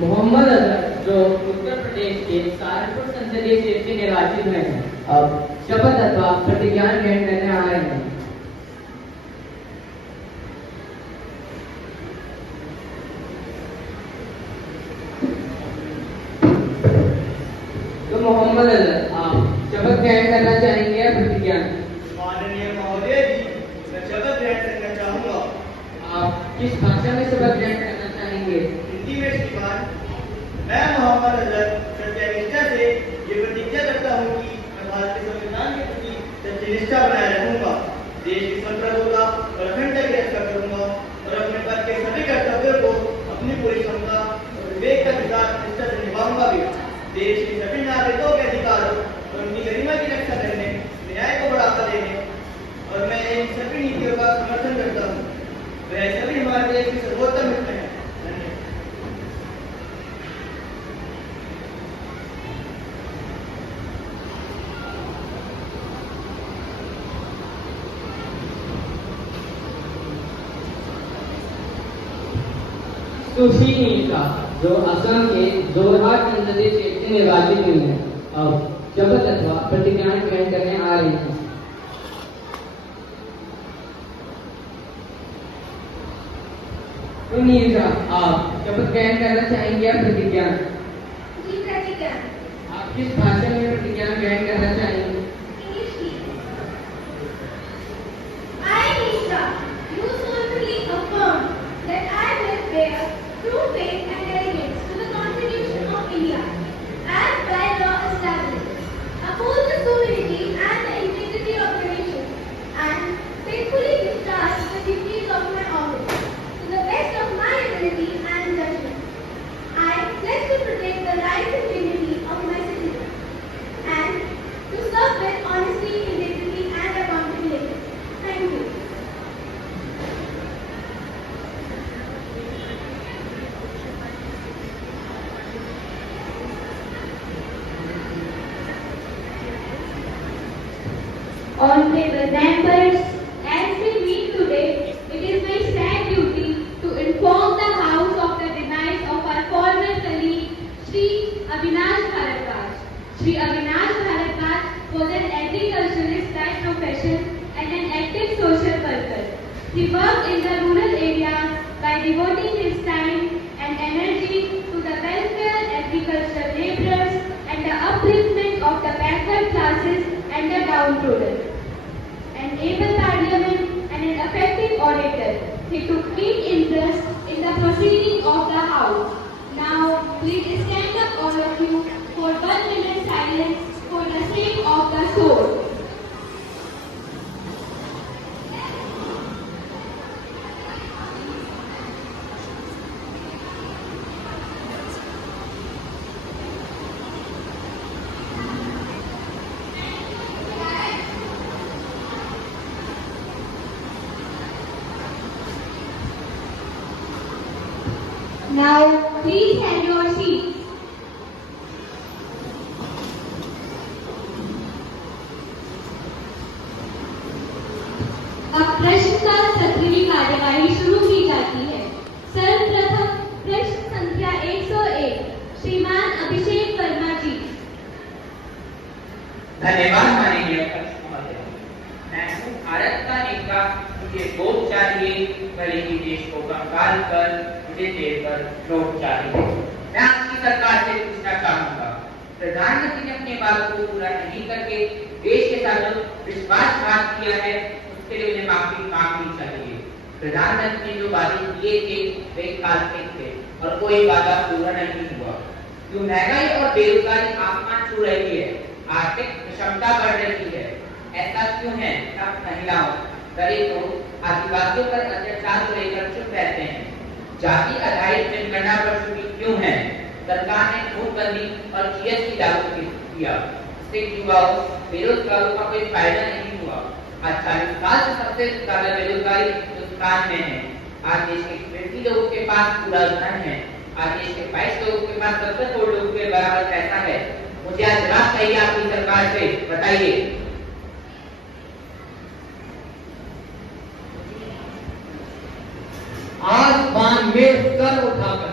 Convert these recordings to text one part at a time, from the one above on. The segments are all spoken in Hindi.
मोहम्मद अजहर जो उत्तर प्रदेश के सहारनपुर संसदीय सीट से निर्वाचित हुए हैं, अब शपथ अथवा प्रतिज्ञा ग्रहण करने आ रहे हैं। तो मोहम्मद अजहर, आप शपथ ग्रहण करना चाहेंगे या प्रतिज्ञा? माननीय महोदय जी, मैं शपथ ग्रहण करना चाहूंगा। आप किस भाषा में शपथ ग्रहण करना चाहेंगे? हिंदी में श्रीमान। मैं मोहम्मद अजहर सत्यनिष्ठा से ये प्रतिज्ञा करता हूँ कि मैं भारत के संविधान के प्रति सत्यनिष्ठा बनाए रखूंगा, देश की संप्रभुता और अखंडता की रक्षा करूंगा और अपने पद के सभी कर्तव्यों को अपनी पूरी क्षमता और विवेक के साथ निष्ठा से निभाऊंगा भी। देश के सभी नागरिकों के अधिकारों और उनकी गरिमा की रक्षा करने, न्याय को बढ़ावा देने और मैं इन सभी नीतियों का समर्थन करता हूँ। वह सभी हमारे देश के सर्वोत्तम हित में हैं। धन्यवाद। सुश्री नीलिका जो असम के जोरहाट संसदीय सीट से निर्वाचित हुई है, अब शपथ अथवा प्रतिज्ञा ग्रहण करने आ रही है। तो नीलिका, आप शपथ ग्रहण करना चाहेंगे या प्रतिज्ञा? जी प्रतिज्ञा। आप किस भाषा में प्रतिज्ञा ग्रहण करना चाहेंगे? इंग्लिश की। I, Nisha, do solemnly affirm that I will bear true faith and allegiance to the Constitution of India as by law established, uphold the sovereignty and the integrity of the nation, and faithfully discharge the duties of my office to the best of my ability and judgment. I pledge to protect the rights and dignity of my citizens and to serve with honesty, integrity, and accountability. Thank you. Honorable members, as we meet today, it is my sad duty to inform the House of the demise of our former colleague, Shri Avinash Bharadwaj. Shri Avinash Bharadwaj was an agriculturist by profession and an active social worker. He worked in the rural areas by devoting his time and energy to the welfare, agricultural laborers, and the upliftment of the backward classes and the downtrodden. An able parliament and an effective orator, he took keen interest in the proceedings of the House. Now, please stand up all of you for 1 minute silence for the sake of the soul. Now, please have your seats. अब प्रश्नकाल सत्र की कार्यवाही शुरू की जाती है। सर्वप्रथम प्रश्न संख्या 101, श्रीमान अभिषेक वर्मा जी। धन्यवाद माननीय अध्यक्ष महोदय। मैं हूँ भारत का नेता, मुझे वोट चाहिए, भले ही देश को कंगाल कर मुझे देर पर नोट चाहिए। मैं आपकी सरकार से पूछना चाहूंगा, प्रधानमंत्री ने अपने वादों को पूरा नहीं करके देश के साथ जो विश्वासघात किया है, उसके लिए उन्हें माफी मांगनी चाहिए। प्रधानमंत्री ने जो वादे किए थे वे काल्पनिक थे और कोई वादा पूरा नहीं हुआ। क्यों महंगाई और बेरोजगारी आसमान छू रही है, आर्थिक विषमता बढ़ रही है, ऐसा क्यों है? सब महिलाओं, दलितों, आदिवासियों पर अत्याचार को लेकर चुप रहते हैं। जाति आधारित जनगणना पर चुप्पी क्यों है? सरकार ने नोटबंदी और जीएसटी लागू किया, इससे युवाओं, बेरोजगारों का कोई फायदा नहीं हुआ। आज 40 साल से सबसे ज्यादा बेरोजगारी हिंदुस्तान में है। आज देश के 20 लोगों के पास पूरा धन है। आज देश के 22 लोगों के पास 70 करोड़ लोगों के बराबर पैसा है। मुझे आज जवाब चाहिए आपकी सरकार से, बताइए। आसमान में सर उठाकर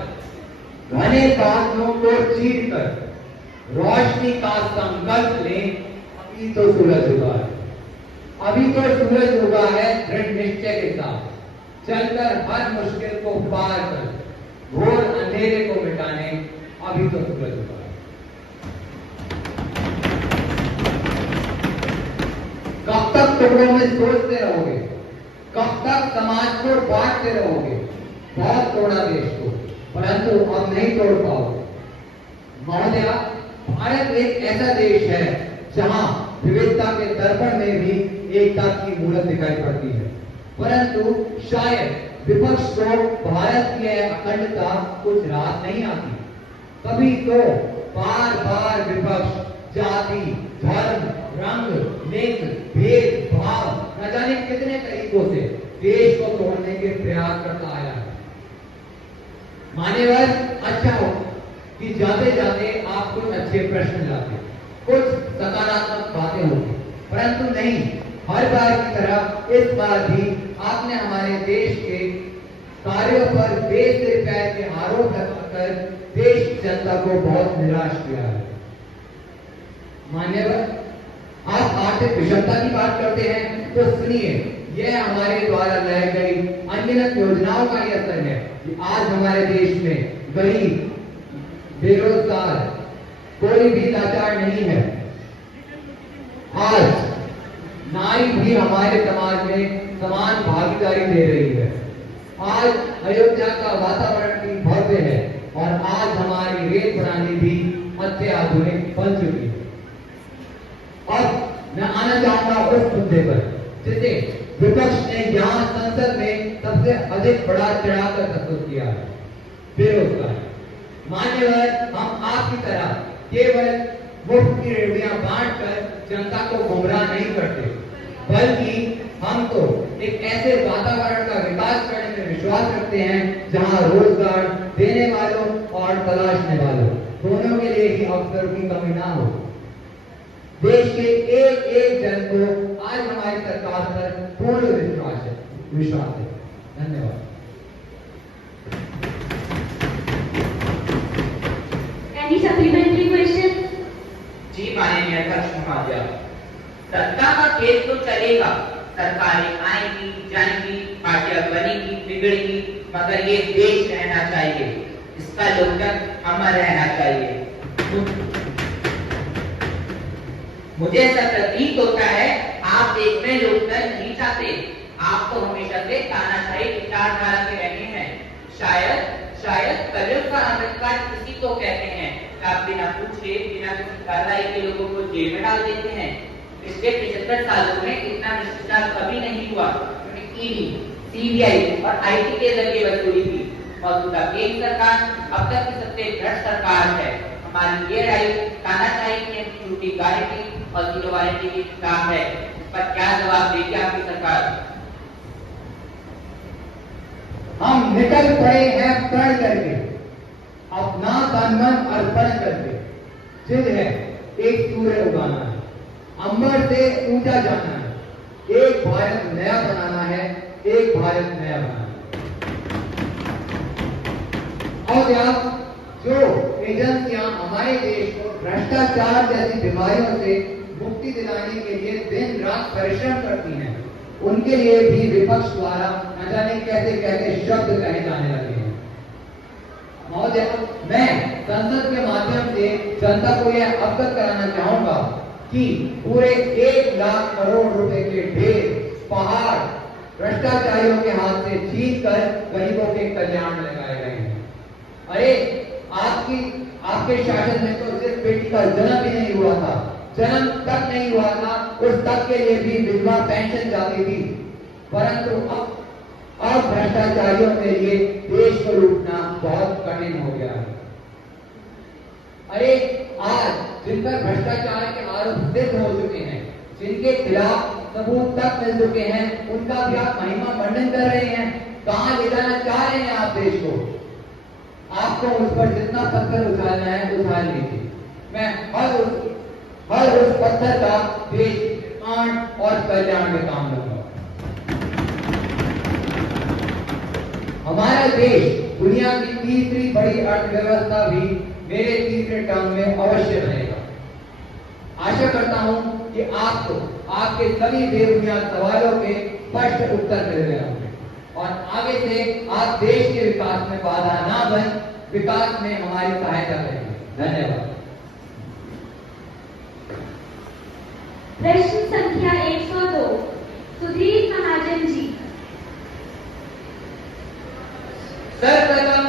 घने बादलों को चीर कर रोशनी का संकल्प लें। अभी तो सूरज उगा है, अभी तो सूरज उगा है दृढ़ निश्चय के साथ चलकर हर मुश्किल को पार कर घोर अंधेरे को मिटाने। अभी तो सूरज उगा है। कब तक टुकड़ों में सोचते रहोगे? कब तक समाज को बांटते रहोगे? बहुत तोड़ा देश को, परंतु अब नहीं तोड़ पाओगे। महोदया, भारत एक ऐसा देश है जहां विविधता के दर्पण में भी एकता की मूरत दिखाई पड़ती है, परंतु शायद विपक्ष को भारत की अखंडता कुछ राहत नहीं आती। कभी तो बार बार विपक्ष जाति, धर्म, रंग, लिंग, भेदभाव न जाने कितने तरीकों से देश को तोड़ने के प्रयास करता आया है। मान्यवर, अच्छा हो कि जाते जाते आप कुछ अच्छे प्रश्न लाते, कुछ सकारात्मक बातें होती, परंतु नहीं, हर बार की तरह इस बार भी आपने हमारे देश के कार्यों पर बेसिर पैर के आरोप लगाकर देश की जनता को बहुत निराश किया है। मान्यवर, आप आर्थिक विषमता की बात करते हैं तो सुनिए, यह हमारे द्वारा लाई गई अनगिनत योजनाओं का ही असर है कि आज हमारे देश में गरीब, बेरोजगार, कोई भी लाचार नहीं है। आज नारी भी हमारे समाज में समान भागीदारी दे रही है। आज अयोध्या का वातावरण भी भव्य है और आज हमारी रेल प्रणाली भी अत्याधुनिक बन चुकी है। अब मैं आना चाहूंगा उस मुद्दे पर जिसे विपक्ष ने यहाँ संसद में सबसे अधिक बड़ा चढ़ाकर प्रस्तुत किया है, बेरोजगारी। मान्यवर, हम आपकी तरह केवल मुफ्त की रेवड़ियां बांटकर जनता को गुमराह नहीं करते, बल्कि हम तो एक ऐसे वातावरण का विकास करने में विश्वास रखते हैं जहां रोजगार देने वालों और तलाशने वालों दोनों के लिए ही अवसर की कमी ना हो। देश के एक एक जन को आज हमारी सरकार पर पूर्ण विश्वास है। धन्यवाद। Any supplementary questions? जी माननीय अध्यक्ष महोदय, सत्ता का खेल तो चलेगा, सरकारें आएंगी जाएंगी, पार्टियां बनेगी बिगड़ेगी, मगर ये देश रहना चाहिए, इसका लोकतंत्र अमर रहना चाहिए। मुझे ऐसा प्रतीत होता है आप देश में लोकतंत्र नहीं चाहते, आप तो हमेशा से तानाशाही विचारधारा के रहे हैं। शायद कलयुग का अमृतकाल किसी को कहते हैं कि आप बिना पूछे, बिना किसी कार्रवाई के लोगों को जेल में डाल देते हैं। पिछले 75 सालों में इतना भ्रष्टाचार कभी नहीं हुआ, क्योंकि ईडी, सीबीआई और आईटी के जरिए वसूली थी। मौजूदा केंद्र सरकार अब तक की सबसे भ्रष्ट सरकार है। हमारी ये राय तानाशाही की झूठी गारंटी और जीरो वारंटी की काम है, इस पर क्या जवाब देगी आपकी सरकार? हम निकल पड़े हैं प्रण करके, अपना तन मन अर्पण करके। जिद है एक सूर्य उगाना है, अंबर से ऊंचा जाना है, एक भारत नया बनाना है, एक भारत नया बनाना है। और यार, जो एजेंसियां हमारे देश को भ्रष्टाचार जैसी बीमारियों से मुक्ति दिलाने के लिए दिन रात परिश्रम करती हैं, उनके लिए भी विपक्ष द्वारा न जाने कैसे कैसे शब्द कहे जाने लगे हैं। महोदय, मैं संसद के माध्यम से जनता को यह अवगत कराना चाहूंगा कि पूरे 1 लाख करोड़ रुपए के ढेर पहाड़ भ्रष्टाचारियों के हाथ से छीन कर गरीबों के कल्याण में लगाए गए हैं। अरे, आपके शासन में तो सिर्फ बेटी का जन्म ही नहीं हुआ था, जन्म तक नहीं हुआ था, उस तक के लिए भी विधवा पेंशन जाती थी। परंतु अब भ्रष्टाचारियों के लिए देश को लूटना बहुत कठिन हो गया है। अरे, आज जिन पर भ्रष्टाचार के आरोप सिद्ध हो चुके हैं, जिनके खिलाफ सबूत तक मिल चुके हैं, उनका भी आप महिमा मंडन कर रहे हैं। कहां ले जाना चाह रहे हैं आप देश को? आपको उस पर जितना पत्थर उछालना है उछाल लीजिए। मैं हर उस पत्थर का देश निर्माण और कल्याण में काम लूंगा। हमारा देश दुनिया की तीसरी बड़ी अर्थव्यवस्था भी मेरे तीसरे टर्म में अवश्य रहेगा। आशा करता हूं कि आपको आपके सभी बेबुनियाद सवालों के स्पष्ट उत्तर मिल गए होंगे और आगे से आप देश के विकास में बाधा ना बन विकास में हमारी सहायता करेंगे। धन्यवाद। प्रश्न संख्या 102 सुधीर महाजन जी। सर्वप्रथम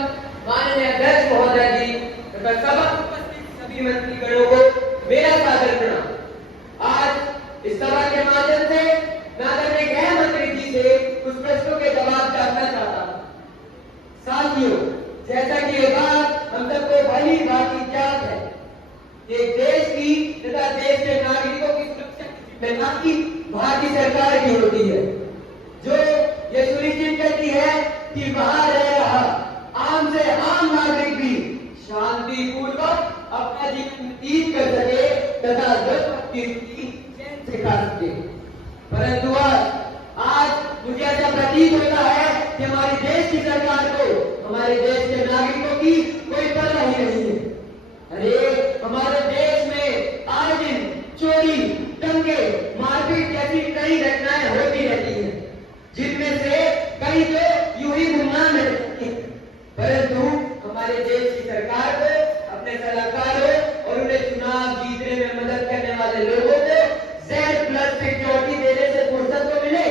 माननीय अध्यक्ष महोदय जी तथा सभा उपस्थित सभी मंत्रीगणों को मेरा सादर प्रणाम। आज इस सभा के माध्यम से मैं आदरणीय गृह मंत्री जी से कुछ प्रश्नों के जवाब जानना चाहता हूँ। साथियों, जैसा कि ये बात हम सबको भली भांति ज्ञात है कि देश की तथा देश के नागरिकों की सुरक्षा की जिम्मेदारी भारतीय सरकार की होती है, जो ये सुनिश्चित करती है कि बाहर रह रहा आम से आम नागरिक भी शांतिपूर्वक अपना जीवन व्यतीत कर सके तथा जरूरत की स्थिति चैन से खा सके। परंतु आज मुझे ऐसा प्रतीत होता है कि हमारे देश की सरकार को हमारे देश के नागरिकों की कोई परवाह ही नहीं है। अरे हमारे देश में आए दिन चोरी, दंगे, मारपीट जैसी कई घटनाएं होती रहती हैं, जिनमें से कई तो यूं ही गुमनाम रहती हैं। परंतु हमारे देश की सरकार को अपने सलाहकारों और उन्हें चुनाव जीतने में मदद करने वाले लोगों को Z+ सिक्योरिटी देने से फुर्सत तो मिले।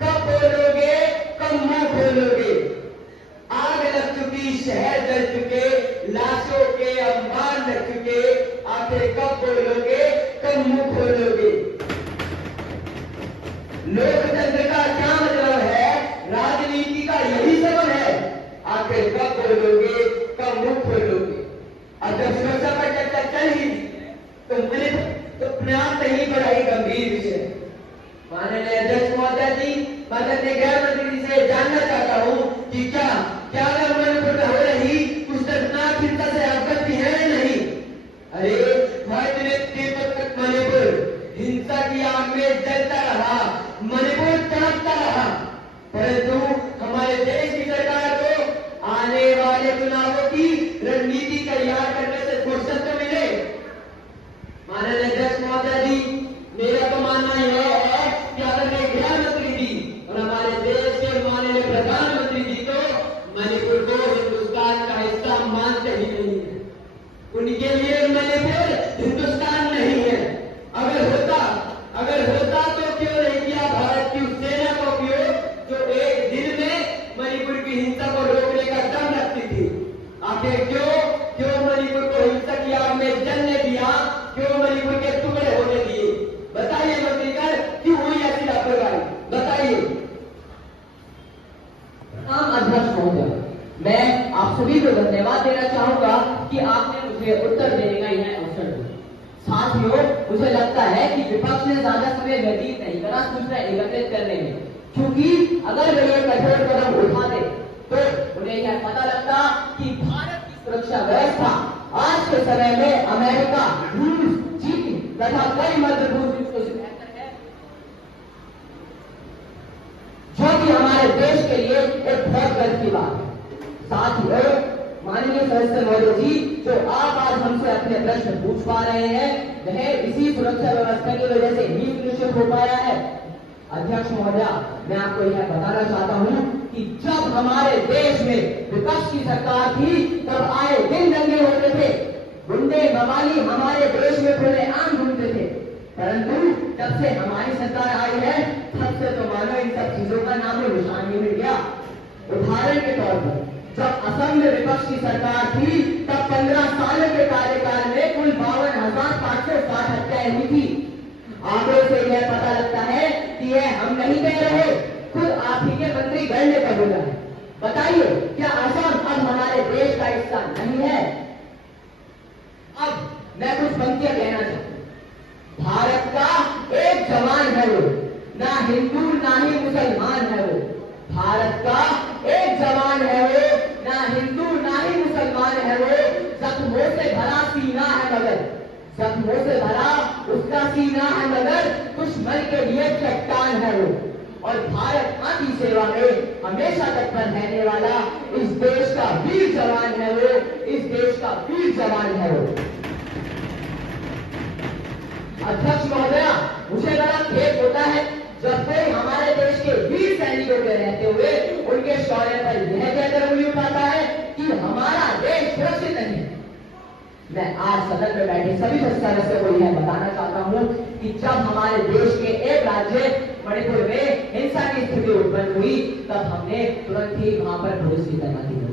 कब बोलोगे, कब मुंह खोलोगे? आग लग चुकी, शहर जल चुके, लाशों के अंबार लग चुके, आखिर कब बोलोगे, कब मुंह खोलोगे? लोकतंत्र का क्या मतलब है? राजनीति का यही सबब है। आखिर कब बोलोगे, कब मुंह खोलोगे? अब जब सुरक्षा पर चर्चा चल ही तो मैंने तो अपने आप से ही बड़ा ही गंभीर विषय माननीय अध्यक्ष महोदय जी, माननीय गृह मंत्री जी से जानना चाहता हूं कि क्या अगर मणिपुर में हो रही कुछ दर्दनाक हिंसा से अवगत भी है या नहीं? अरे भाई, देर तक मणिपुर हिंसा की आग में जलता रहा, मणिपुर तड़पता रहा, परंतु हमारे देश की सरकार को आने वाले चुनावों की रणनीति तैयार करने से फुर्सत तो मिले। माननीय अध्यक्ष महोदय जी, मेरा तो मानना यह है कि आदरणीय गृह मंत्री जी और हमारे देश के माननीय प्रधानमंत्री जी तो मणिपुर को हिंदुस्तान का हिस्सा मानते ही नहीं है। उनके लिए मणिपुर हिंदुस्तान नहीं है। अगर होता तो क्यों नहीं किया भारत की उस सेना का उपयोग जो एक दिन में मणिपुर की हिंसा को रोकने का दम रखती थी? आखिर क्यों मणिपुर को हिंसा की आग में जलने दिया? क्यों मणिपुर के टुकड़े होने दिए? बताइए मंत्रीगण, क्यों हुई ऐसी लापरवाही? बताइए। अध्यक्ष महोदय, मैं आप सभी को धन्यवाद देना चाहूंगा कि आपने मुझे उत्तर देने का यह अवसर दिया। साथियों, मुझे लगता है कि विपक्ष ने ज्यादा समय व्यतीत नहीं करा सूचना एकत्रित करने में, क्योंकि अगर वे ये कठोर कदम उठाते तो उन्हें यह पता लगता कि भारत की सुरक्षा व्यवस्था आज के समय में अमेरिका, रूस, चीन तथा कई मध्यपूर्व देशों से बेहतर है, जो कि हमारे देश के लिए एक बहुत गर्व की बात है। साथियों, माननीय सदस्य महोदय जी, जो आप आज हमसे अपने प्रश्न पूछ पा रहे हैं, वह इसी सुरक्षा व्यवस्था की वजह से ही सुनिश्चित हो पाया है। अध्यक्ष महोदय, मैं आपको यह बताना चाहता हूं कि जब हमारे देश में विपक्ष की सरकार थी तब आए दिन दंगे होते थे, गुंडे बवाली हमारे देश में खुलेआम घूमते थे, परंतु जब से हमारी सरकार आई है तब से तो मानो इन सब चीजों का नाम निशान ही मिल गया। उदाहरण के तौर पर जब असम में विपक्ष की सरकार थी तब 15 सालों के कार्यकाल में कुल 52,560 हत्याएं हुई थी। आंकड़ों से यह पता लगता है कि यह हम नहीं कह रहे, खुद आप ही के मंत्री गण ने कबूला है। बताइए, क्या असम अब हमारे देश का हिस्सा नहीं है? अब मैं कुछ पंक्तियां कहना चाहता हूं। भारत का एक जवान है वो, ना हिंदू ना ही मुसलमान है वो। भारत का एक जवान है वो, ना हिंदू ना ही मुसलमान है वो। जख्मों से भरा सीना है मगर, जख्मों से भरा उसका सीना है मगर दुश्मन के लिए चट्टान है वो। और भारत मां की सेवा में हमेशा तत्पर रहने वाला इस देश का वीर जवान है वो, इस देश का वीर जवान है वो। अध्यक्ष महोदया, मुझे बड़ा खेद होता है जब कोई हमारे देश के वीर सैनिकों के रहते हुए उनके शौर्य पर यह कहकर उंगली उठाता है कि हमारा देश सुरक्षित नहीं है। मैं आज सदन में बैठे सभी सदस्यों को यह बताना चाहता हूं कि जब हमारे देश के एक राज्य मणिपुर में हिंसा की स्थिति उत्पन्न हुई तब हमने तुरंत ही वहां पर पुलिस की तैनाती की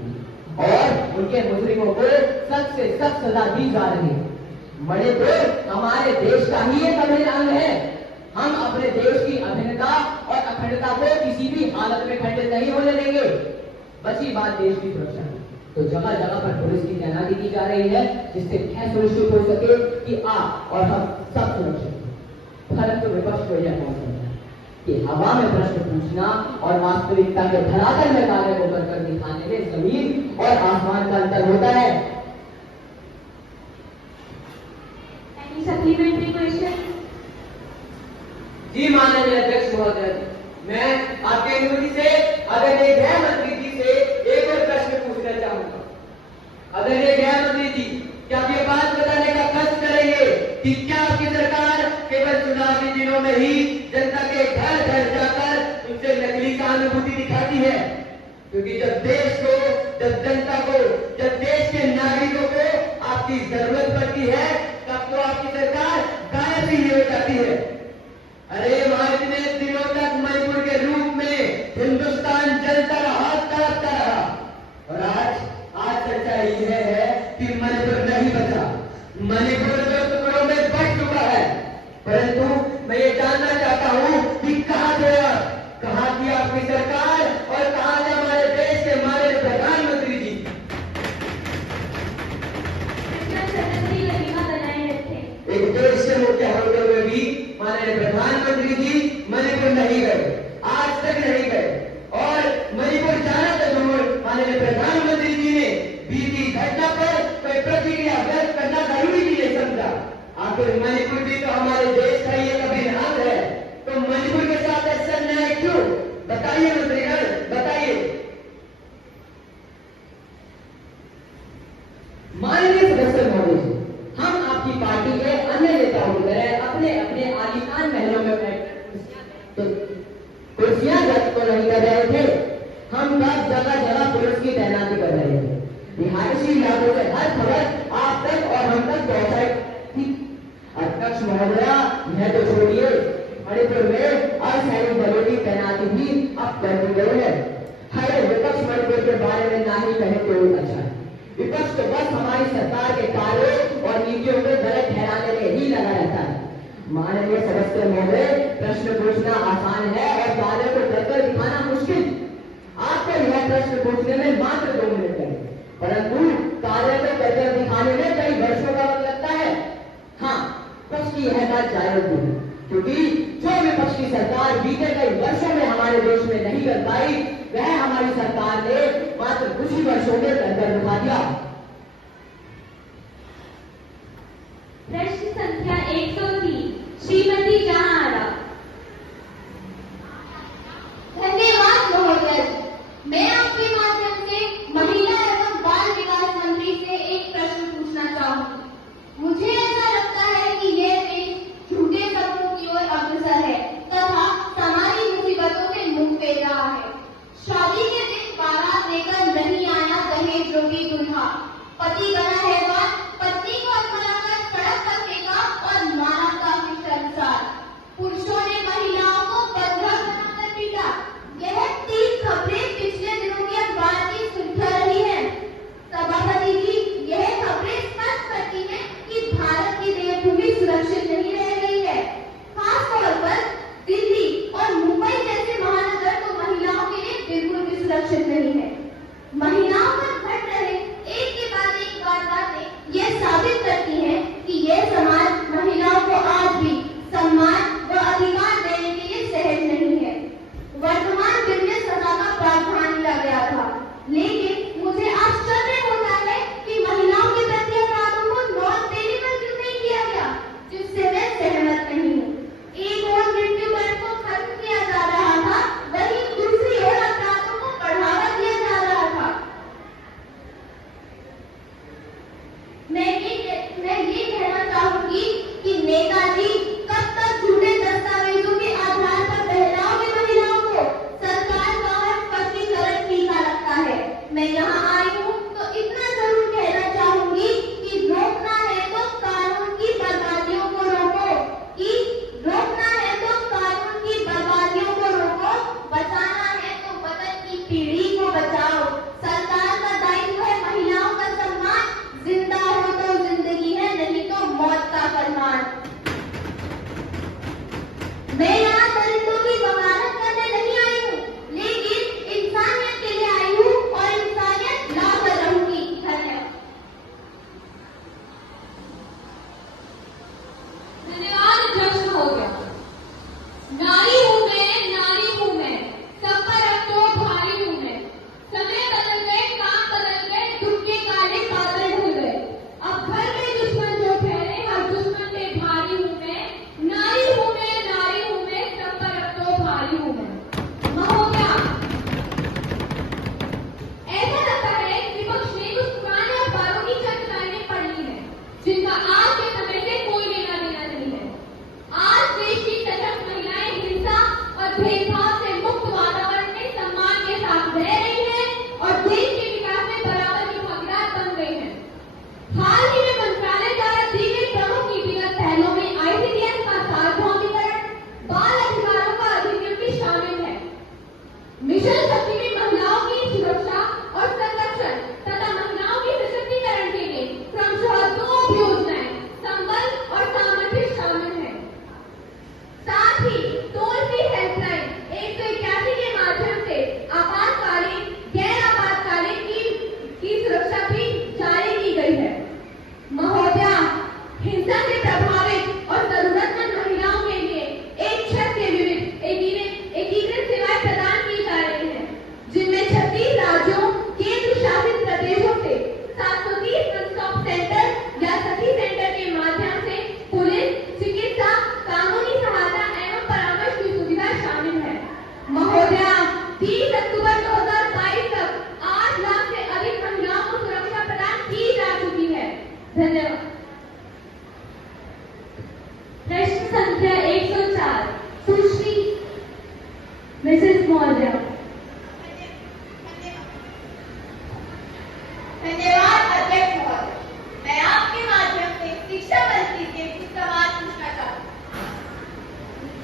और उनके मुजरिमों को सख्त से सख्त सजा दी जा रही है। मणिपुर हमारे देश का ही एक अभिन्न अंग है। हम अपने देश की अभिन्नता और अखंडता को किसी भी हालत में खंडित नहीं होने देंगे। बची बात देश की सुरक्षा की, तो जगह जगह पर पुलिस की तैनाती की जा रही है जिससे यह सुनिश्चित हो सके कि आप और हम सब सुरक्षित हैं। परंतु विपक्ष को यह पहुंच है कि हवा में प्रश्न पूछना और वास्तविकता के धरातल में कार्य को करकर दिखाने में जमीन और आसमान का अंतर होता है। Any supplementary question? जी माननीय अध्यक्ष महोदय, मैं आपके अनुमति से आदरणीय गृह मंत्री जी से एक और प्रश्न पूछना चाहूंगा। आदरणीय गृह मंत्री जी, क्या आप ये बात बताने का कष्ट करेंगे कि क्या आपकी सरकार केवल चुनावी दिनों में ही जनता के घर घर जाकर उनसे नकली सहानुभूति दिखाती है? क्योंकि जब देश को, जब जनता को, जब देश के नागरिकों को आपकी जरूरत पड़ती है तब तो आपकी सरकार गायब ही हो जाती है। अरे वहां इतने दिनों तक मणिपुर के रूप में हिंदुस्तान जलता रहा, तड़पता रहा, और आज चर्चा यह है कि मणिपुर नहीं बचा, मणिपुर जो टुकड़ों में बट चुका है। परंतु मैं ये जानना चाहता हूं कि कहां गया, कहां की आपकी सरकार और कहां से हमारे देश के माननीय प्रधानमंत्री जी? एक देश से मुक्त होते हुए भी माननीय प्रधानमंत्री जी मणिपुर नहीं गए, आज तक नहीं गए, और मणिपुर जाना तो दूर, माननीय प्रधानमंत्री जी ने बीती घटना पर कोई प्रतिक्रिया व्यक्त करना जरूरी भी नहीं समझा। आखिर मणिपुर भी तो हमारे देश का ही एक अभिन्न अंग है, तो मणिपुर के साथ ऐसा न्याय क्यों? बताइए मंत्रीगण, बताइए। माननीय सदस्य महोदय जी, हम आपकी पार्टी के अन्य नेताओं की तरह अपने अपने आलीशान महलों में बैठकर कुर्सियां जब्त तो नहीं कर रहे थे, हम तब जगह जगह पुलिस की तैनाती कर रहे थे। रिहायशी इलाकों में हर खबर आप तक और हम तक पहुंचाई थी। अध्यक्ष महोदया, यह तो छोड़िए, मणिपुर में अर्धसैनिक बलों की तैनाती भी अब कर दी गई है। हरे विपक्ष मणिपुर के बारे में ना ही कहे तो अच्छा है। विपक्ष तो बस हमारी सरकार के कार्यों और नीतियों को गलत ठहराने में ही लगा रहता है। माननीय सदस्य महोदय, प्रश्न पूछना आसान है और कार्य को करके दिखाना मुश्किल। आपको यह प्रश्न पूछने में मात्र 2 मिनट लगे, परंतु कार्य को करके दिखाने में कई वर्षों का वक्त लगता है। हाँ, विपक्ष की यह बात जायज भी है, क्योंकि जो विपक्ष की सरकार बीते कई वर्षों में हमारे देश में नहीं कर पाई, वह हमारी सरकार ने मात्र कुछ ही वर्षों में करके दिखा दिया। प्रश्न संख्या 103, श्रीमती जहां आरा। धन्यवाद महोदय। मैं आपके माध्यम से महिला एवं बाल विकास मंत्री से एक प्रश्न पूछना चाहूंगी। मुझे ऐसा लगता है कि यह देश झूठे सपनों की ओर अग्रसर है तथा सामाजिक मुसीबतों से मुक्त दे रहा है। शादी के दिन बारात लेकर नहीं आया दहेज योगी दूल्हा, पति बना है बात, पत्नी को अपनाकर सड़क पर फेंका और मारा काफी शर्मसार। पुरुषों ने महिलाओं को बंधक बनाकर पीटा। यह 3 खबरें पिछले दिनों के अखबार की सुर्खियां रही है। सभापति जी, यह खबरें स्पष्ट करती हैं कि भारत की देवभूमि सुरक्षित नहीं रह गई है। खासतौर पर दिल्ली और मुंबई जैसे महानगर तो महिलाओं के लिए बिल्कुल भी सुरक्षित नहीं है। महिलाओं पर घट रहे एक के बाद एक वारदातें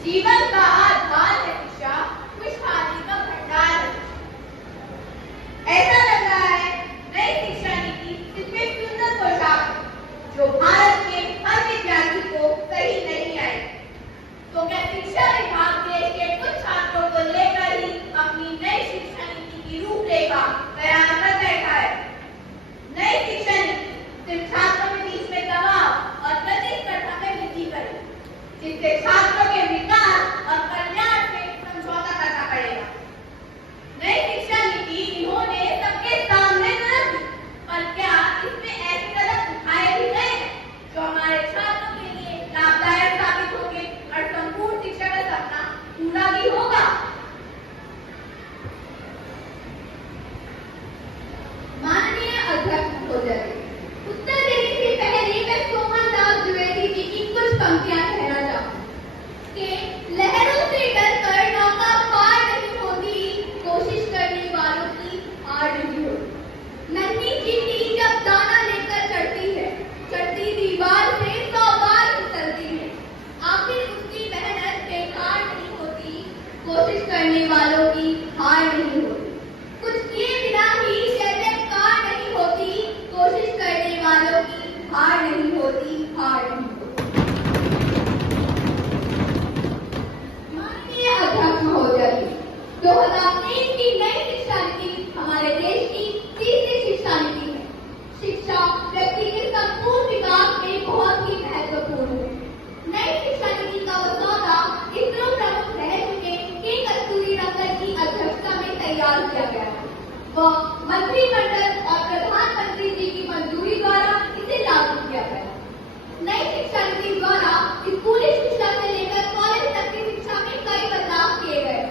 जीवन का आधार है शिक्षा, खुशहाली का भंडार है। ऐसा लग रहा है नई शिक्षा नीति सिर्फ एक सुंदर पोशाक जो भारत के हर विद्यार्थी को कहीं नहीं आई। तो क्या शिक्षा विभाग देश के कुछ छात्रों को लेकर ही अपनी नई शिक्षा नीति की रूपरेखा तैयार कर बैठा है? नई शिक्षा नीति सिर्फ छात्रों के बीच में दबाव और प्रतिस्पर्धा में वृद्धि करे, जिससे छात्रों के विकास और कल्याण से समझौता करना पड़ेगा। नई शिक्षा नीति इन्होंने सबके सामने रख दी, पर क्या इसमें ऐसे कदम उठाए भी गए जो हमारे छात्रों के लिए लाभदायक साबित होंगे और संपूर्ण शिक्षा का सपना पूरा भी होगा? माननीय अध्यक्ष महोदय, उत्तर देने से पहले मैं सोहन दास द्विवेदी जी की कुछ पंक्तियां कहना चाहूंगी कि लहरों से डरकर नौका पार नहीं होती, कोशिश करने वालों की हार नहीं होती। नन्ही चींटी जब दाना लेकर चढ़ती है, चढ़ती दीवार से 100 बार फिसलती है, आखिर उसकी मेहनत बेकार नहीं होती, कोशिश करने वालों की हार नहीं होती। कुछ किए बिना ही शर्यकार नहीं होती, कोशिश करने वालों की हार नहीं होती, हार नहीं होती। माननीय अध्यक्ष महोदय, 2003 की नई शिक्षा नीति हमारे देश की तीसरी शिक्षा नीति है। शिक्षा व्यक्ति के संपूर्ण विकास में बहुत ही महत्वपूर्ण है। नई शिक्षा नीति का मसौदा इसरो प्रमुख रह चुके के कस्तूरीरंगन की अध्यक्षता में तैयार किया गया है। वह मंत्रिमंडल और प्रधानमंत्री जी की मंजूरी द्वारा इसे लागू किया गया। नई शिक्षा नीति द्वारा स्कूली शिक्षा से लेकर कॉलेज तक की शिक्षा में कई बदलाव किए गए।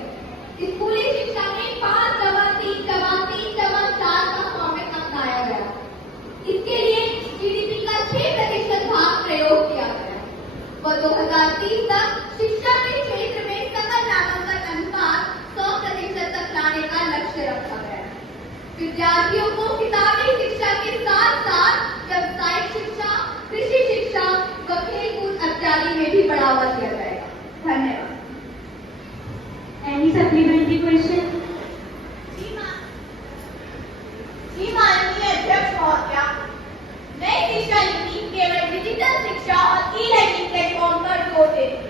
स्कूली शिक्षा में 5-3-3-4 का फॉर्मेट अपनाया गया। इसके लिए जीडीपी का 6% भाग प्रयोग किया गया। वह 2030 तक शिक्षा के क्षेत्र में सकल नामांकन अनुपात 100% तक लाने का लक्ष्य रखा गया। विद्यार्थियों को किताबी शिक्षा के साथ साथ व्यावसायिक शिक्षा, कृषि शिक्षा व खेलकूद इत्यादि में भी बढ़ावा दिया जाएगा। धन्यवाद। Any supplementary question? जी माननीय अध्यक्ष महोदय, नई शिक्षा नीति केवल डिजिटल शिक्षा और ई-लर्निंग प्लेटफॉर्म पर जोर देती है,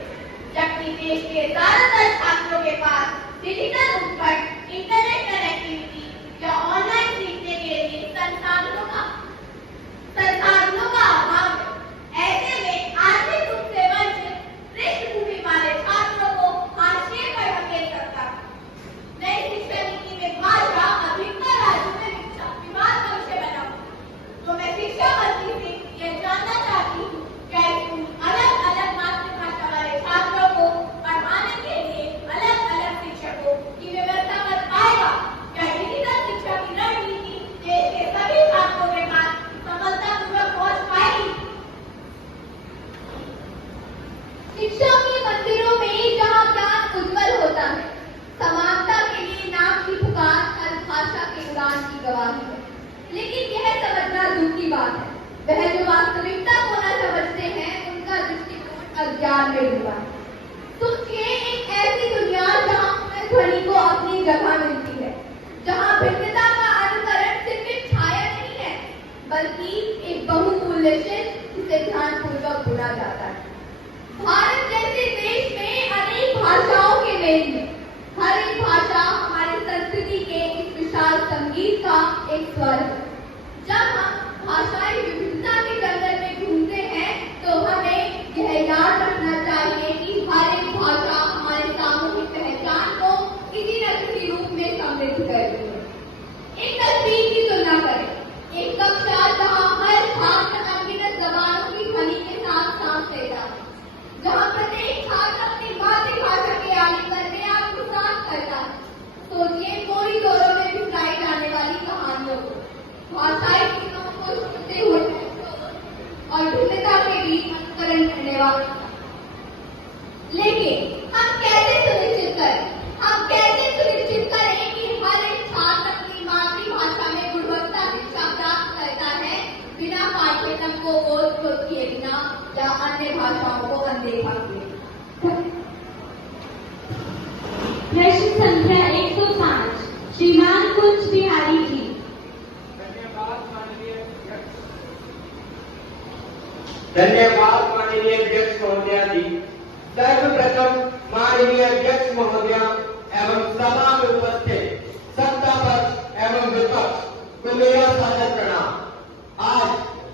जबकि देश के ज्यादातर छात्रों के पास डिजिटल उपकरण, इंटरनेट कनेक्टिविटी या ऑनलाइन सीखने के लिए संसाधनों का अभाव है। ऐसे में आर्थिक रूप से वंचित पृष्ठभूमि वाले छात्रों को हाशिए पर धकेल सकता है। नई शिक्षा नीति में भाषा अधिकतर राज्यों में विवाद का विषय बना हुआ। तो मैं शिक्षा मंत्री से यह जानना चाहती हूँ, क्या स्कूल अलग अलग मातृभाषा वाले छात्रों को पढ़ाने के लिए अलग अलग शिक्षकों की व्यवस्था कर पाएगा? क्या डिजिटल शिक्षा की रणनीति देश के सभी छात्रों के पास सफलतापूर्वक पहुंच पाएगी? शिक्षा के मंदिरों में जहाँ ज्ञान उज्जवल होता है, समानता के लिए नाम की पुकार हर भाषा के उड़ान की गवाही है। लेकिन यह समझना दूर की बात है, वह जो वास्तविकता को न समझते हैं उनका दृष्टिकोण अज्ञान में डूबा है। सोचिए एक ऐसी दुनिया जहाँ ध्वनि को अपनी जगह मिलती है, जहाँ भिन्नता का अनुकरण सिर्फ एक छाया नहीं है, बल्कि एक बहुमूल्य शिल्प जिसे ध्यानपूर्वक बुना जाता है। भारत जैसे देश में अनेक भाषाओं के मेल में हर एक भाषा हमारी संस्कृति के इस विशाल संगीत का एक स्वर है। जब हम भाषाई विविधता के जंगल में घूमते हैं तो हमें यह याद रखना चाहिए कि हर एक भाषा हमारे सामूहिक पहचान को किसी न किसी रूप में समृद्ध करती है। एक तस्वीर की तुलना करें, एक कक्षा जहाँ हर छात्र अनगिनत जबानों की ध्वनि के साथ सांस लेता है, जहाँ प्रत्येक छात्र अपनी मातृभाषा के आलिंगन में आत्मसात करता है। सोचिए कोरिडोरों में भिजलाई जाने वाली कहानियों को, भाषाई गीतों को सुनते हुए और भिन्नता के बीच अनुकरण करने वाले। लेकिन हम कैसे सुनिश्चित करें कि हर एक छात्र अपनी मातृभाषा में गुणवत्ता शिक्षा प्राप्त करता है, बिना पाठ्यक्रम को बोध किए बिना या अन्य भाषाओं को अनदेखा किए? प्रश्न संख्या 105 श्रीमान कुंज बिहारी जी। धन्यवाद माननीय अध्यक्ष महोदया जी। सर्वप्रथम माननीय अध्यक्ष महोदया एवं सभा में उपस्थित सत्ता पक्ष एवं विपक्ष को मेरा सादर प्रणाम। आज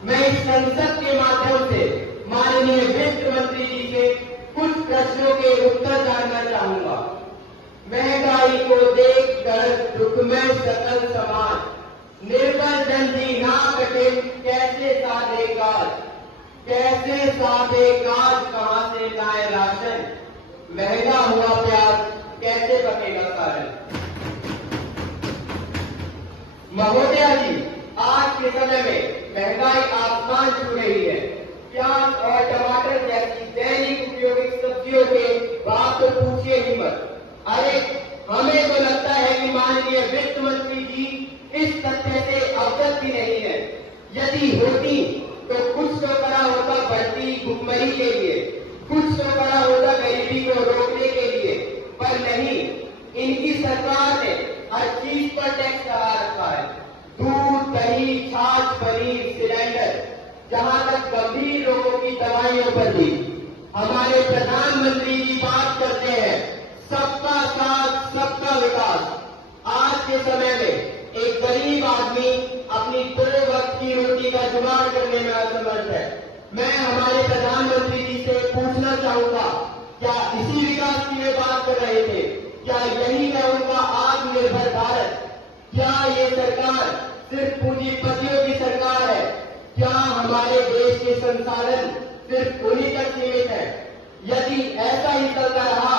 मैं इस संसद के माध्यम से माननीय वित्त मंत्री जी से कुछ प्रश्नों के उत्तर जानना चाहूंगा। महंगाई को देखकर दुखमय सकल समाज, निर्बल जनजी ना कटे कैसे साधे काज, कैसे साधे काज कहां से लाए राशन, महंगा हुआ प्याज कैसे पकेगा सालन। महोदया जी, आज के समय में महंगाई आसमान छू रही है। प्याज और टमाटर जैसी दैनिक उपयोगी सब्जियों के बात तो पूछिए ही मत। अरे हमें तो लगता है कि माननीय वित्त मंत्री जी इस तथ्य से अवगत भी नहीं है। यदि होती तो कुछ तो करा होता बढ़ती भुखमरी के लिए, कुछ तो करा होता गरीबी को रोकने के लिए, पर नहीं। इनकी सरकार ने हर चीज पर टैक्स लगा रखा है। दूध, दही, छाछ, पनीर, सिलेंडर, जहां तक गंभीर रोगों की दवाइयों पर भी हमारे प्रधानमंत्री जी बात करते हैं सबका साथ सबका विकास। आज के समय में एक गरीब आदमी अपनी 2 वक्त की रोटी का जुगाड़ करने में असमर्थ है। मैं हमारे प्रधानमंत्री जी से पूछना चाहूंगा, क्या इसी विकास की वे बात कर रहे थे? क्या यही है उनका आत्मनिर्भर भारत? क्या ये सरकार सिर्फ पूंजीपतियों की सरकार है? क्या हमारे देश के संसाधन सिर्फ उन्हीं तक सीमित है? यदि ऐसा ही चलता रहा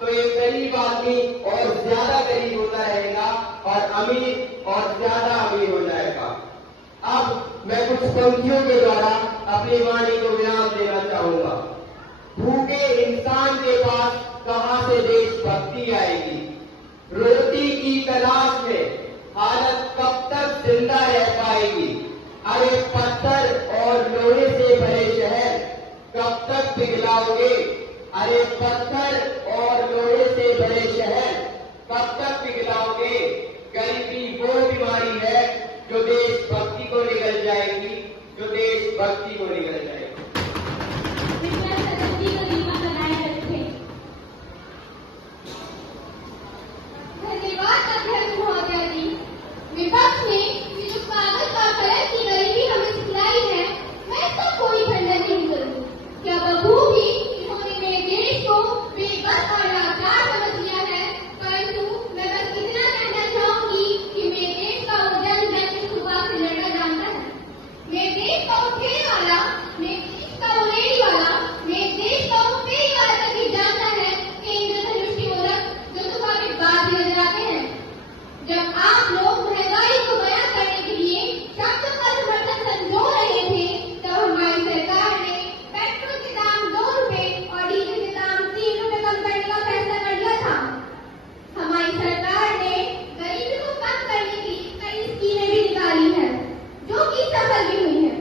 तो एक गरीब आदमी और ज्यादा गरीब होता रहेगा और अमीर और ज्यादा अमीर हो जाएगा। अब मैं कुछ पंक्तियों के द्वारा अपनी वाणी को विराम देना चाहूंगा। भूखे इंसान के पास कहां से देशभक्ति आएगी? रोटी की तलाश में हालत कब तक जिंदा रह पाएगी? अरे पत्थर और लोहे से भरे शहर कब तक पिघलाओगे? अरे पत्थर और लोहे से भरे शहर कब तक पिघलाओगे? गरीबी वो बीमारी है जो देशभक्ति को निगल जाएगी, जो देशभक्ति को निगल जाएगी। कृपया सदन की गरिमा बनाए रखें। धन्यवाद अध्यक्ष महोदया जी। विपक्ष ने जो कागज का कलर की गरीबी हमें सिखलाई है, मैं इसका कोई खंडन नहीं करूंगी। क्या बखूबी इन्होंने मेरे देश को बेबस और लाचार समझ लिया है, परंतु मैं बस इतना कहना चाहूंगी कि मेरे देश का वो जन जन सुबह से लड़ना जानता है। मेरे देश का वो ठेले वाला, मेरे देश का वो रेडी वाला, मेरे देश का वो फेरी वाला तक ही जानता है कि इंद्रधनुष की ओरख जो सुबह के बाद ही नजर आते हैं। जब आप लोग महंगाई को बयां करने के लिए शब्द का समर्थन संजो रहे थे, तब हमारी सरकार ने पेट्रोल के दाम 2 रुपए और डीजल के दाम 3 रुपए कम करने का फैसला कर लिया था। हमारी सरकार ने गरीबी को कम करने के लिए कई स्कीमें भी निकाली है, जो कि सफल भी हुई है।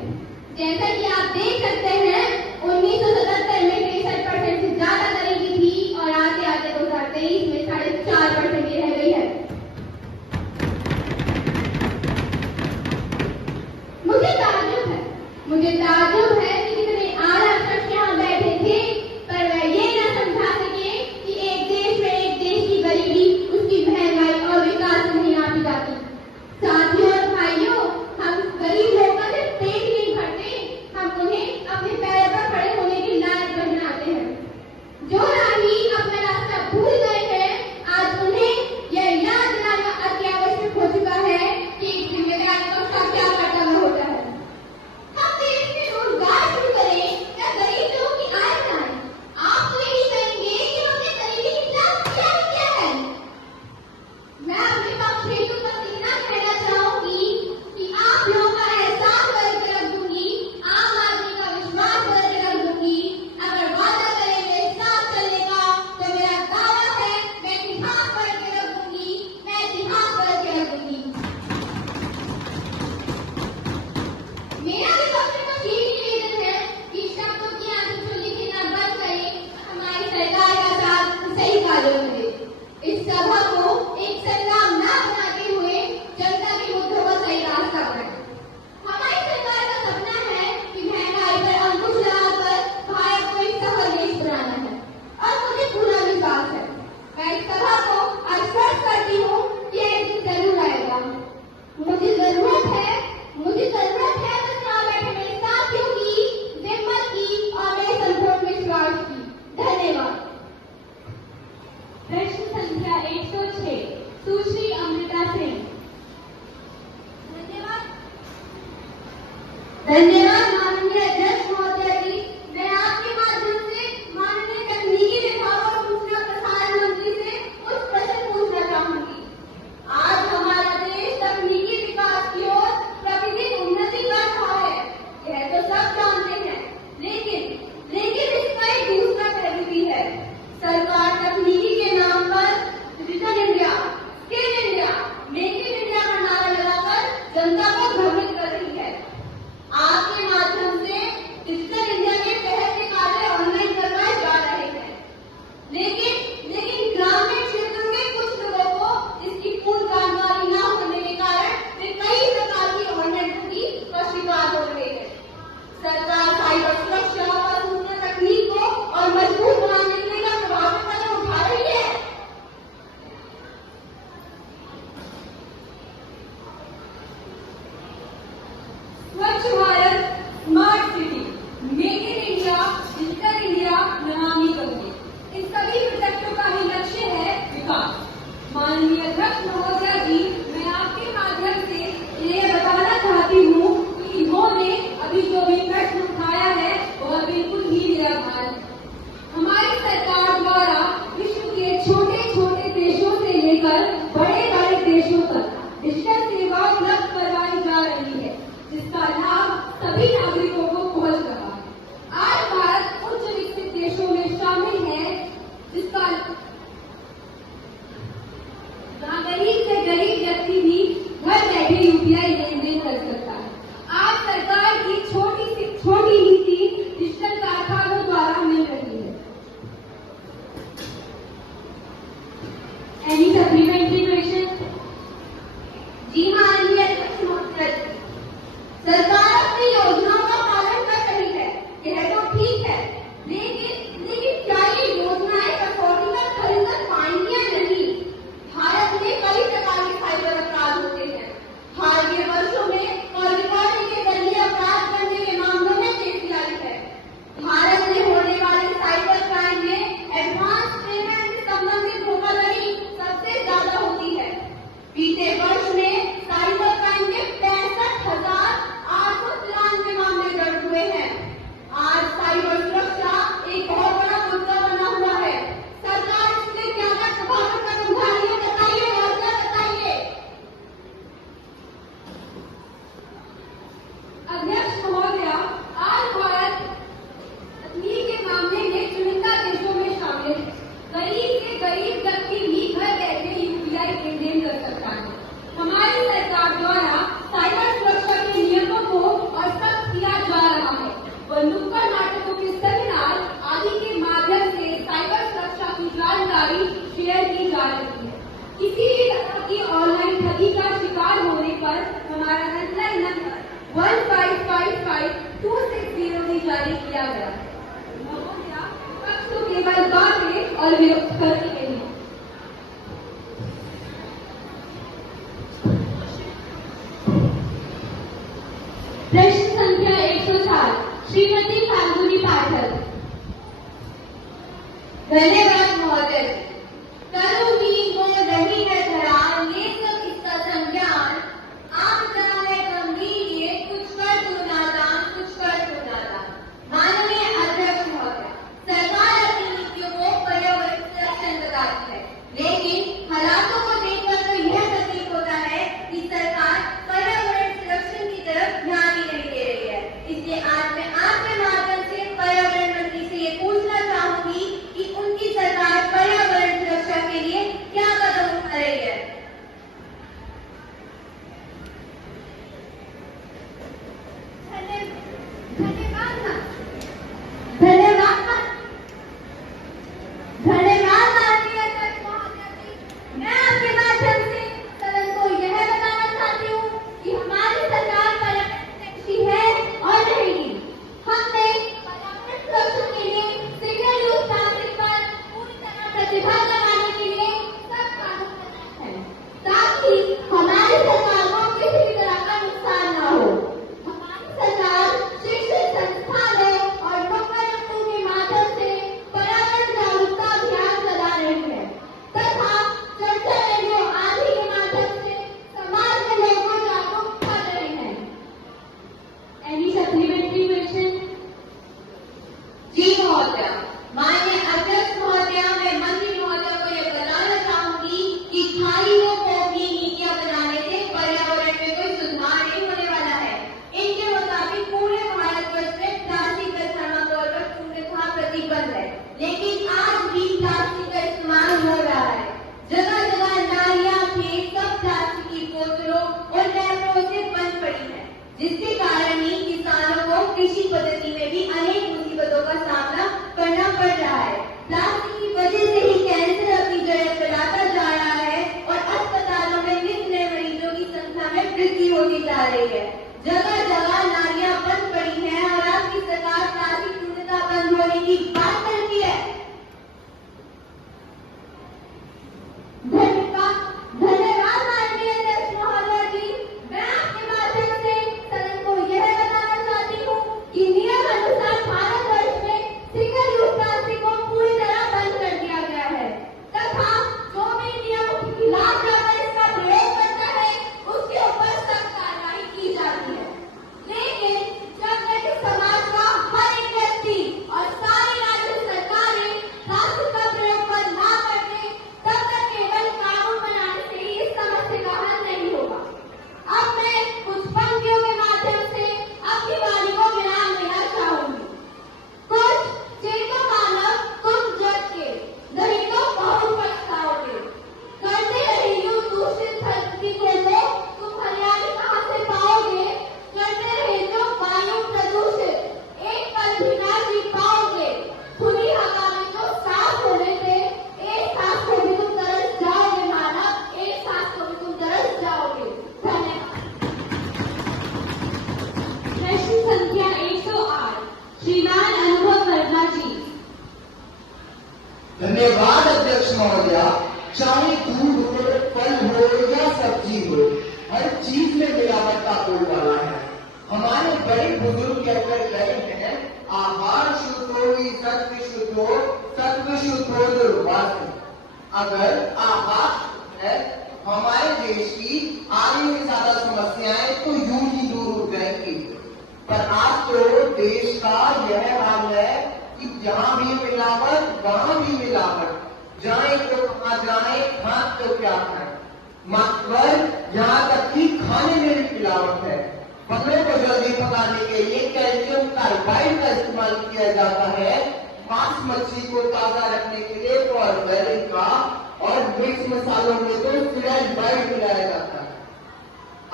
जैसा कि आप देख सकते हैं, 1977 में 63% से ज्यादा गरीबी थी और आते आते 2023 में 4.5% रह गई है। मुझे ताज्जुब है कि कितने आला शख्स यहाँ बैठे थे, पर वह ये न समझा सके कि एक देश में एक देश की गरीबी, उसकी महंगाई और विकास नहीं नापी जाती। साथियों और भाइयों, हम गरीब लोगों का सिर्फ पेट ही नहीं भरते, हम उन्हें अपने पैर पर खड़े होने के लायक बनाते हैं। जो राही अपना रास्ता भूल गए हैं, आज उन्हें यह याद दिलाना अति आवश्यक हो चुका है कि एक जिम्मेदार पक्ष का क्या कर्तव्य होता है। हम देश में रोजगार धन्यवाद माननीय अध्यक्ष महोदय जी। मैं आपके माध्यम से माननीय तकनीकी विभाग और सूचना प्रसारण मंत्री से कुछ प्रश्न पूछना चाहूंगी। आज हमारा देश तकनीकी विकास की ओर प्रतिदिन उन्नति कर रहा है, यह तो सब जानते हैं, लेकिन इसका एक दूसरा पहलू भी है। सरकार तकनीकी के नाम पर digital India, skill India, make in India का नारा लगाकर जनता को भ्रमित कर रही है। आपके माध्यम से डिजिटल इंडिया के तहत के कार्य ऑनलाइन करवाए जा रहे हैं, लेकिन ग्रामीण क्षेत्रों के कुछ लोगों को इसकी पूर्ण जानकारी न होने के कारण वे कई प्रकार की ऑनलाइन ठगी का शिकार हो रहे हैं। सरकार साइबर सुरक्षा और सूचना तकनीक को और मजबूत बनाने के लिए प्रभावी कदम उठा रही है। स्वच्छ Bharat, smart city, make in India, digital India, Namami Gange, इन सभी प्रोजेक्टों का ही लक्ष्य है विकास। माननीय अध्यक्ष महोदय जी, मैं आपके माध्यम से ये बताना चाहती हूँ कि इन्होंने अभी जो भी प्रश्न उठाया है वह बिल्कुल ही निराधार है। हमारी सरकार द्वारा विश्व के छोटे छोटे देशों से लेकर बड़े बड़े देशों तक डिजिटल सेवा उपलब्ध करवाई जा रही है, जिसका लाभ सभी नागरिकों को पहुंच रहा है। आज भारत उच्च विकसित देशों में शामिल है, जिसका जहाँ गरीब से गरीब व्यक्ति भी घर बैठे यूपीआई लेन देन कर सकता है। आज सरकार की छोटी से छोटी नीति डिजिटल कारखानों द्वारा मिल रही है। Any supplementary question? जी हाँ, सरकार अपनी योजनाओं का पालन कर रही है, यह तो ठीक है, लेकिन क्या ये योजनाएं कसौटी पर खरीद पाएंगी या नहीं? भारत में कई प्रकार के साइबर अपराध होते हैं। हाल के वर्षों में रिकॉर्डिंग के जरिए अपराध करने के मामलों में तेजी आई है। भारत में होने वाले साइबर क्राइम में एडवांस पेमेंट से संबंधित धोखाधड़ी सबसे ज्यादा होती है। बीते वर्ष में साइबर क्राइम के 65,893 मामले दर्ज हुए हैं। आज साइबर सुरक्षा एक बहुत बड़ा मुद्दा बना हुआ है। सरकार इसमें क्या प्रभावी कदम उठा रही है, बताइए, बताइए। अध्यक्ष महोदय, आज भारत तकनीक के मामले में चुनिंदा देशों में शामिल है। गरीब से गरीब व्यक्ति भी घर बैठे यूपीआई लेन देन कर सकता है। हमारी सरकार द्वारा साइबर सुरक्षा के नियमों को और सख्त किया जा रहा है। बंदूका नाटकों के सेमिनार आदि के माध्यम से साइबर सुरक्षा की जानकारी शेयर की जा रही है। किसी भी तरह की ऑनलाइन ठगी का शिकार होने पर हमारा हेल्पलाइन नंबर 1555-260 भी जारी किया गया है। तो केवल बातें और विरोध करने के लिए। प्रश्न संख्या 104, श्रीमती फाल्गुनी पाठक। धन्यवाद महोदय। करुणी बोल रही है धरा, ले सब इसका संज्ञान, आप जाने गंभीर, कुछ कर दो नादान, कुछ कर दो नादान। माननीय अध्यक्ष महोदय, सरकार अपनी नीतियों को पर्यावरण संरक्षण बताती है, लेकिन हालातों को देखकर तो यह प्रतीत होता है कि सरकार पर्यावरण संरक्षण की तरफ ध्यान ही नहीं दे रही है। इसलिए आज मैं आपके माध्यम से पर्यावरण मंत्री से ये पूछना चाहूंगी कि उनकी सरकार पर्यावरण सुरक्षा के लिए क्या कदम उठा रही है। जिसके कारण ही किसानों को कृषि पद्धति में भी अनेक मुसीबतों का सामना करना पड़ रहा है। प्लास्टिक की वजह से ही कैंसर अपनी जड़ फैलाता जा रहा है और अस्पतालों में नित्य नए मरीजों की संख्या में वृद्धि होती जा रही है। जगह जगह नालियां बंद पड़ी हैं और आपकी सरकार प्लास्टिक पूर्णतः बंद होने की बात करती है। धन्यवाद माननीय अध्यक्ष महोदय जी। मैं आपके माध्यम से सदन को यह बताना चाहती हूँ कि नियम अनुसार भारतवर्ष में सिंगल यूज प्लास्टिक को पूरी तरह बंद कर दिया गया है तथा जो भी नियमों के खिलाफ जाकर इसका प्रयोग करता है उसके ऊपर सख्त कार्रवाई की जाती है। लेकिन जब तक समाज का हर एक व्यक्ति और सारी राज्य सरकारें प्लास्टिक का प्रयोग बंद ना करते तब तक केवल कानून बनाने से ही इस समस्या का हल नहीं होगा। अब मैं कुछ पंक्तियों के माध्यम से अपनी वाणी को विराम देना चाहूंगी। कुछ चेतो मानव तुम जग के, नहीं तो बहुत पछताओगे। करते रहे यूं दूषित धरती को तो तुम हरियाली कहाँ से पाओगे। करते रहे जो वायु प्रदूषित, एक पल भी ना जी पाओगे। खुली हवा में जो सांस होने से एक सांस को भी तुम तरस जाओगे मानव, एक सांस को भी तुम तरस जाओगे। धन्यवाद। प्रश्न संख्या 108 श्रीमान अनुभव वर्मा जी। धन्यवाद अध्यक्ष महोदया। चाहे दूध हो, फल हो या सब्जी हो, हर चीज में मिलावट का बोलबाला है। हमारे बड़े बुजुर्ग कहकर गए हैं, आहार शुद्ध हो ही सत्व शुद्ध हो, सत्व शुद्ध हो दुर्वास। अगर आहार शुद्ध है, हमारे देश की आधी से ज्यादा समस्याएं तो यूं ही दूर हो जाएंगी। पर आज तो देश का यह हाल है कि जहां भी मिलावट वहां भी मिलावट। जाए तो कहाँ जाए, खान तो क्या खाए, मगर यहाँ तक कि खाने में भी मिलावट है। फलों को जल्दी पकाने के लिए कैल्शियम कार्बाइड का इस्तेमाल किया जाता है। मांस मछली को ताजा रखने के लिए फॉर्मेलिन का और मिक्स मसालों में तो सिलाइड मिलाया जाता है।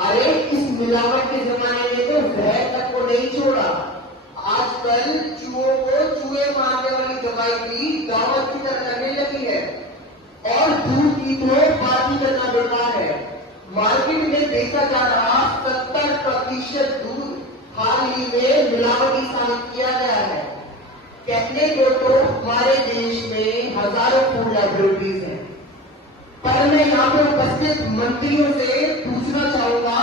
अरे इस मिलावट के जमाने में तो जहर तक को नहीं छोड़ा। आजकल चूहों को चूहे मारने वाली दवाई भी दावत की तरह लगने लगी है और दूध की तो बात ही करना बेकार है। मार्केट में बेचा जा रहा 70% दूध हाल ही में मिलावटी साबित किया गया है। कहने को तो हमारे देश में हजारों फूड लैबोरेटरीज हैं, पर मैं यहाँ पे उपस्थित मंत्रियों से पूछना चाहूंगा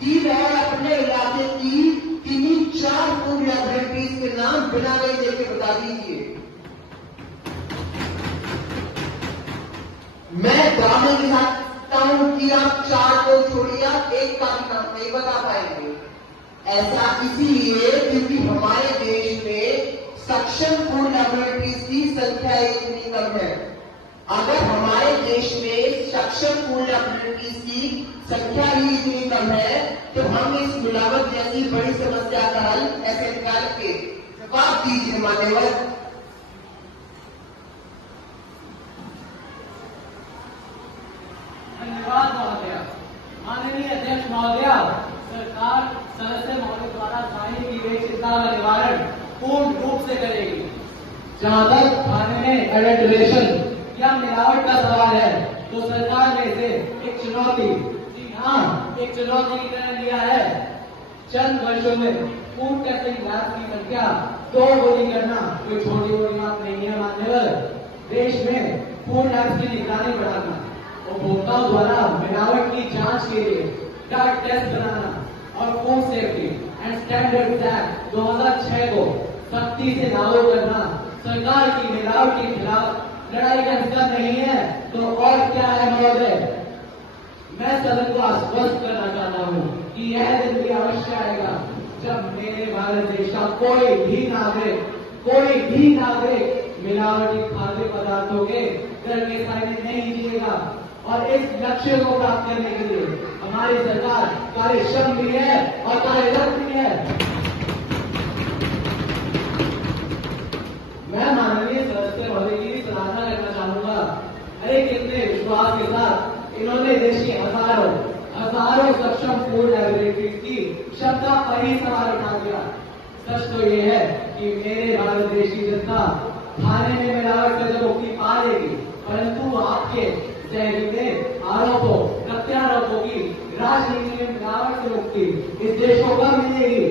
कि वह अपने इलाके की किन्हीं 4 फूड लैबोरेटरीज के नाम बिना गए देके बता दीजिए। मैं दावे के साथ कहता हूं कि आप 4 को छोड़िए, एक का भी नाम नहीं बता पाएंगे। ऐसा इसीलिए क्योंकि हमारे देश में सक्षम फूड लैबोरेटरीज की संख्या इतनी कम है। अगर हमारे देश में सक्षम फूड लैबोरेटरीज की संख्या ही इतनी कम है तो हम इस मिलावट जैसी बड़ी समस्या का हल ऐसे निकाल के जवाब दीजिए मान्यवर। धन्यवाद महोदय। माननीय अध्यक्ष महोदय, सरकार सदस्य महोदय द्वारा खाने की बेचिंता का निवारण पूर्ण रूप से करेगी। जहाँ तक खाने में एडल्ट्रेशन या मिलावट का सवाल है तो सरकार ने इसे एक चुनौती, जी हाँ, एक चुनौती की तरह लिया है। चंद वर्षों में फूड टेस्टिंग लैब की संख्या 2 गुनी करना कोई छोटी बड़ी बात नहीं है मान्यवर। देश में फूड लैब की निगरानी बढ़ाना, उपभोक्ताओं द्वारा मिलावट की जांच के लिए ड्रग टेस्ट बनाना और food safety and standards act 2006 को सख्ती से लागू करना सरकार की मिलावट के खिलाफ लड़ाई का हिस्सा नहीं है तो और क्या है महोदय। मैं सदन को आश्वस्त करना चाहता हूँ कि यह दिन भी अवश्य आएगा जब मेरे भारत देश का कोई भी नागरिक मिलावटी खाद्य पदार्थों के घर के साइड नहीं जिएगा। और इस लक्ष्य को प्राप्त करने के लिए हमारी सरकार कार्यक्षम भी है और कार्यरत भी है। मैं माननीय सदस्य महोदय की सराहना करना चाहूंगा। अरे कितने विश्वास के साथ इन्होंने देश की हजारों सक्षम फूड लैबोरेटरीज की क्षमता वही सवाल उठा दिया। सच तो ये है कि मेरे भारत देश की जनता खाने में मिलावट से तो मुक्ति पा लेगी, परंतु आपके जहरीले आरोपों प्रत्यारोपों की राजनीति में मिलावट से मुक्ति इस देश को कब मिलेगी?